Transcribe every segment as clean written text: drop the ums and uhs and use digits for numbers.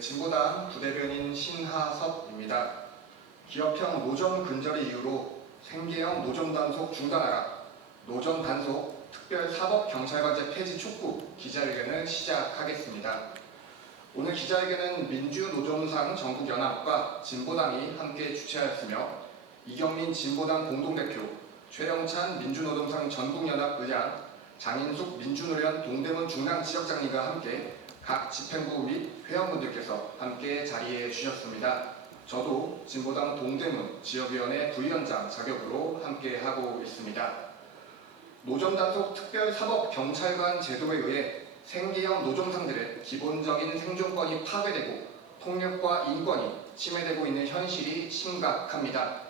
진보당 부대변인 신하섭입니다. 기업형 노점 근절의 이유로 생계형 노점 단속 중단하라, 노점 단속 특별사법경찰관제 폐지 촉구 기자회견을 시작하겠습니다. 오늘 기자회견은 민주노점상 전국연합과 진보당이 함께 주최하였으며 이경민 진보당 공동대표, 최영찬 민주노점상 전국연합 의장, 장인숙 민주노련 동대문 중랑지역장님과 함께 각 집행부 및 회원분들께서 함께 자리해 주셨습니다. 저도 진보당 동대문 지역위원회 부위원장 자격으로 함께하고 있습니다. 노점단속 특별사법경찰관 제도에 의해 생계형 노점상들의 기본적인 생존권이 파괴되고 폭력과 인권이 침해되고 있는 현실이 심각합니다.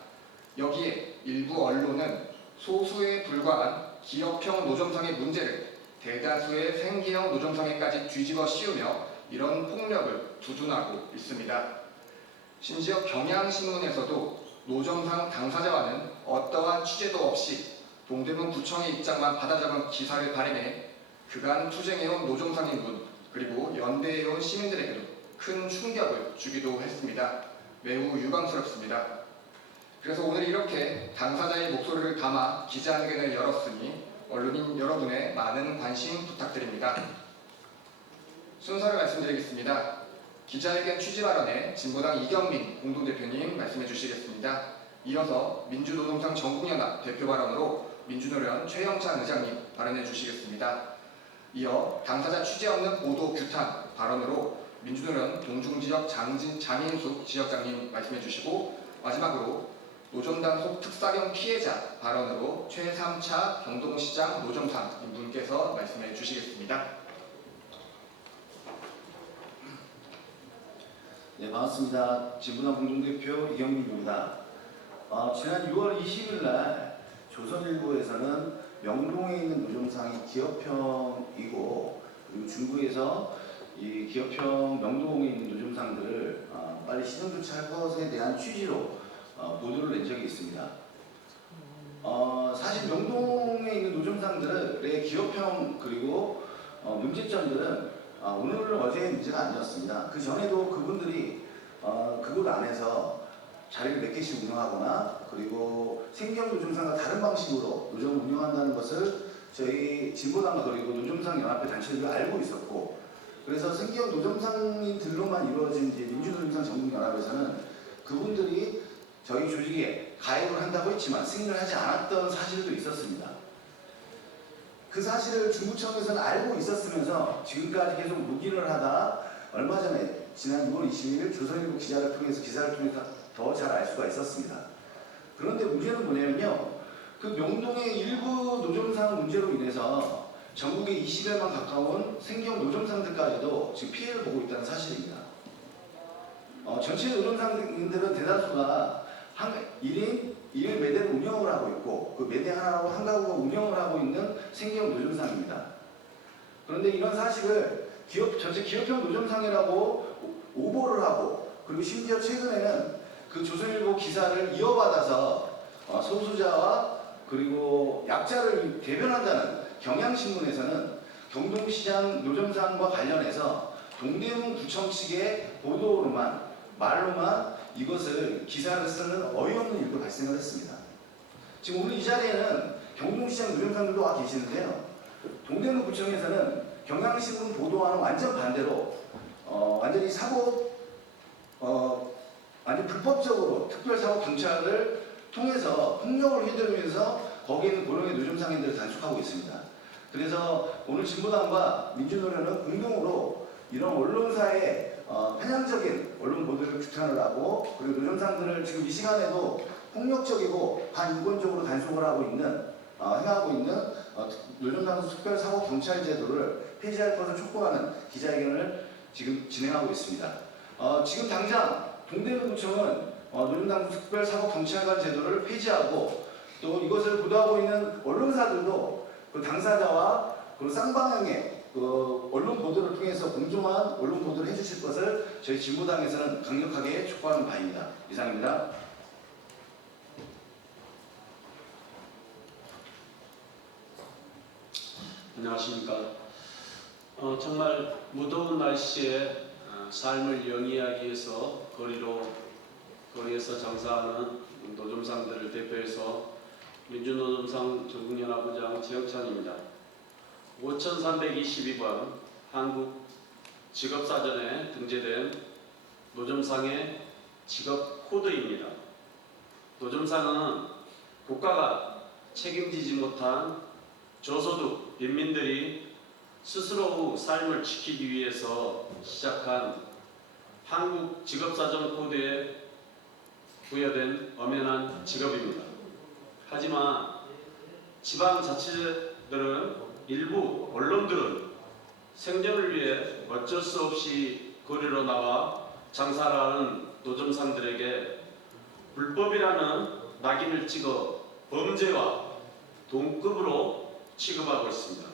여기에 일부 언론은 소수에 불과한 기업형 노점상의 문제를 대다수의 생계형 노점상에까지 뒤집어 씌우며 이런 폭력을 두둔하고 있습니다. 심지어 경향신문에서도 노점상 당사자와는 어떠한 취재도 없이 동대문 구청의 입장만 받아잡은 기사를 발행해 그간 투쟁해온 노점상인분 그리고 연대해온 시민들에게도 큰 충격을 주기도 했습니다. 매우 유감스럽습니다. 그래서 오늘 이렇게 당사자의 목소리를 담아 기자회견을 열었으니 언론인 여러분의 많은 관심 부탁드립니다. 순서를 말씀드리겠습니다. 기자회견 취지 발언에 진보당 이경민 공동대표님 말씀해 주시겠습니다. 이어서 민주노동상 전국연합 대표 발언으로 민주노련 최영찬 의장님 발언해 주시겠습니다. 이어 당사자 취재 없는 보도 규탄 발언으로 민주노련 동중지역 장인숙 지역장님 말씀해 주시고 마지막으로 노점단속 특사경 피해자 발언으로 최3차 경동시장 노점상 분께서 말씀해 주시겠습니다. 네, 반갑습니다. 진보당 공동대표 이경민입니다. 지난 6월 20일 날 조선일보에서는 명동에 있는 노점상이 기업형이고 그리고 중부에서 이 기업형 명동에 있는 노점상들을 빨리 시정 조치할 것에 대한 취지로 보도를 낸 적이 있습니다. 사실 명동에 있는 노점상들의 기업형 그리고 문제점들은 오늘 어제의 문제가 아니었습니다. 그 전에도 그분들이 그곳 안에서 자리를 몇 개씩 운영하거나 그리고 생계형 노점상과 다른 방식으로 노점을 운영한다는 것을 저희 진보당과 그리고 노점상 연합회 단체들이 알고 있었고 그래서 생계형 노점상들로만 이루어진 이제 민주노점상 전국연합에서는 그분들이 저희 조직에 가입을 한다고 했지만 승인을 하지 않았던 사실도 있었습니다. 그 사실을 중구청에서는 알고 있었으면서 지금까지 계속 묵인을 하다 얼마 전에 지난 6월 20일 조선일보 기사를 통해서 더 잘 알 수가 있었습니다. 그런데 문제는 뭐냐면요. 그 명동의 일부 노점상 문제로 인해서 전국의 20여만 가까운 생계형 노점상들까지도 지금 피해를 보고 있다는 사실입니다. 전체 노점상들은 대다수가 1인 1일 매대를 운영을 하고 있고 그 매대 하나로 한 가구가 운영을 하고 있는 생계형 노점상입니다. 그런데 이런 사실을 전체 기업형 노점상이라고 오보를 하고 그리고 심지어 최근에는 그 조선일보 기사를 이어받아서 소수자와 그리고 약자를 대변한다는 경향신문에서는 경동시장 노점상과 관련해서 동대문 구청 측의 말로만 이것을 기사를 쓰는 어이없는 일도 발생을 했습니다. 지금 오늘 이 자리에는 경동시장 노점상들도 와 계시는데요. 동대문 구청에서는 경향신문 보도와는 완전 반대로 완전히 완전 불법적으로 특별사법경찰을 통해서 폭력을 휘두르면서 거기에 있는 고령의 노점상인들을 단속하고 있습니다. 그래서 오늘 진보당과 민주노련은 공동으로 이런 언론사의 편향적인 언론 보도를 규탄을 하고 그리고 노점상들을 지금 이 시간에도 폭력적이고 반인권적으로 단속을 행하고 있는 노점상 특별사법경찰 제도를 폐지할 것을 촉구하는 기자회견을 지금 진행하고 있습니다. 지금 당장 동대문구청은 노점상 특별사법경찰관 제도를 폐지하고 또 이것을 보도하고 있는 언론사들도 그 당사자와 그 쌍방향의 그 언론 보도를 통해서 공정한 언론 보도를 해주실 것을 저희 진보당에서는 강력하게 촉구하는 바입니다. 이상입니다. 안녕하십니까. 정말 무더운 날씨에 삶을 영위하기 위해서 거리에서 장사하는 노점상들을 대표해서 민주노점상 전국연합부장 지영찬입니다. 5322번 한국 직업사전에 등재된 노점상의 직업 코드입니다. 노점상은 국가가 책임지지 못한 저소득 빈민들이 스스로 삶을 지키기 위해서 시작한 한국 직업사전 코드에 부여된 엄연한 직업입니다. 하지만 지방자치들은 일부 언론들은 생존을 위해 어쩔 수 없이 거리로 나와 장사를 하는 노점상들에게 불법이라는 낙인을 찍어 범죄와 동급으로 취급하고 있습니다.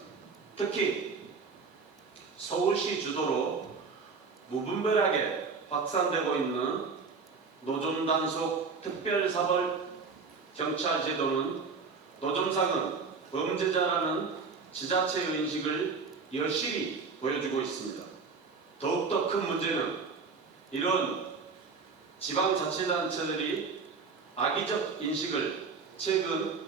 특히 서울시 주도로 무분별하게 확산되고 있는 노점 단속 특별사벌 경찰 제도는 노점상은 범죄자라는 지자체의 인식을 여실히 보여주고 있습니다. 더욱더 큰 문제는 이런 지방자치단체들이 악의적 인식을 최근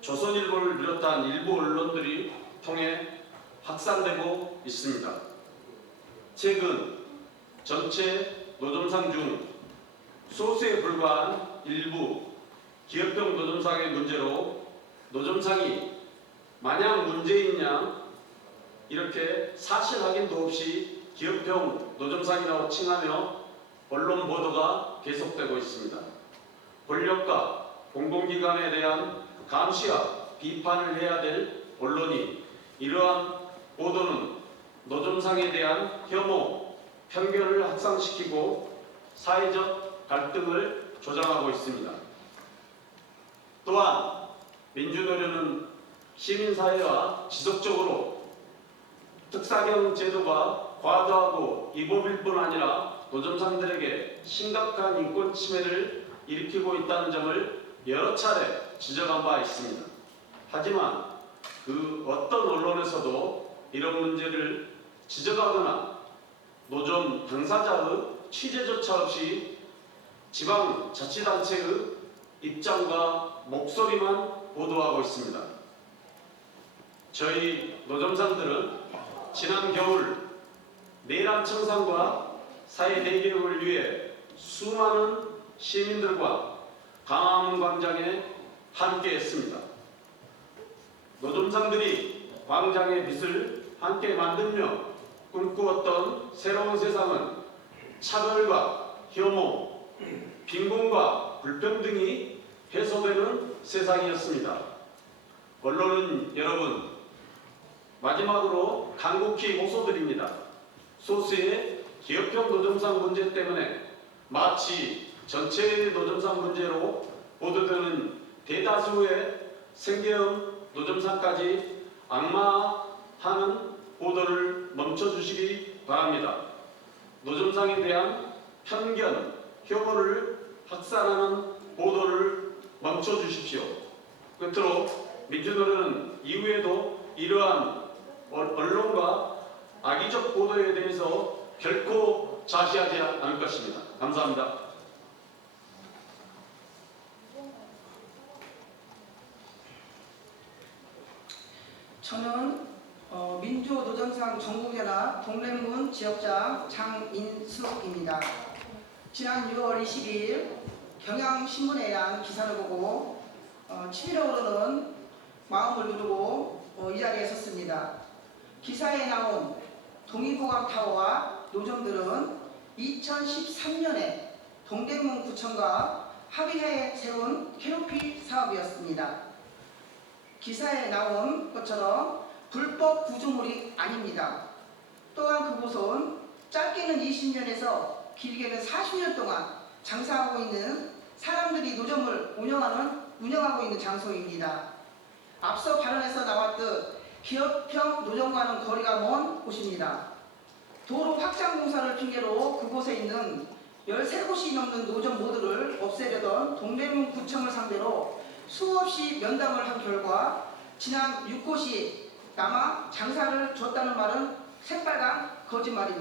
조선일보를 비롯한 일부 언론들이 통해 확산되고 있습니다. 최근 전체 노점상 중 소수에 불과한 일부 기업형 노점상의 문제로 노점상이 마냥 문제인 양 이렇게 사실 확인도 없이 기업형 노점상이라고 칭하며 언론 보도가 계속되고 있습니다. 권력과 공공기관에 대한 감시와 비판을 해야 될 언론이 이러한 보도는 노점상에 대한 혐오, 편견을 확산시키고 사회적 갈등을 조장하고 있습니다. 또한 민주노련은 시민사회와 지속적으로 특사경 제도가 과도하고 이법일 뿐 아니라 노점상들에게 심각한 인권 침해를 일으키고 있다는 점을 여러 차례 지적한 바 있습니다. 하지만 그 어떤 언론에서도 이런 문제를 지적하거나 노점 당사자의 취재조차 없이 지방자치단체의 입장과 목소리만 보도하고 있습니다. 저희 노점상들은 지난 겨울 내란 청산과 사회 대개혁을 위해 수많은 시민들과 광화문 광장에 함께했습니다. 노점상들이 광장의 빛을 함께 만들며 꿈꾸었던 새로운 세상은 차별과 혐오, 빈곤과 불평등이 해소되는 세상이었습니다. 언론은 여러분, 마지막으로 간곡히 호소드립니다. 소수의 기업형 노점상 문제 때문에 마치 전체의 노점상 문제로 보도되는 대다수의 생계형 노점상까지 악마하는 보도를 멈춰주시기 바랍니다. 노점상에 대한 편견, 혐오를 확산하는 보도를 멈춰주십시오. 끝으로 민주노련은 이후에도 이러한 언론과 악의적 보도에 대해서 결코 자시하지 않을 것입니다. 감사합니다. 저는 민주노점상 전국연합 동래문 지역장 장인숙입니다. 지난 6월 22일 경향신문에 의한 기사를 보고 7일에 오르는 마음을 누르고 이 자리에 섰습니다. 기사에 나온 동의보감타워와 노점들은 2013년에 동대문구청과 합의해 세운 캐노피 사업이었습니다. 기사에 나온 것처럼 불법 구조물이 아닙니다. 또한 그곳은 짧게는 20년에서 길게는 40년 동안 장사하고 있는 사람들이 노점을 운영하고 있는 장소입니다. 앞서 발언에서 나왔듯 기업형 노점과는 거리가 먼 곳입니다. 도로 확장 공사를 핑계로 그곳에 있는 13곳이 넘는 노점 모두를 없애려던 동대문구청을 상대로 수없이 면담을 한 결과 지난 6곳이 남아 장사를 줬다는 말은 새빨간 거짓말입니다.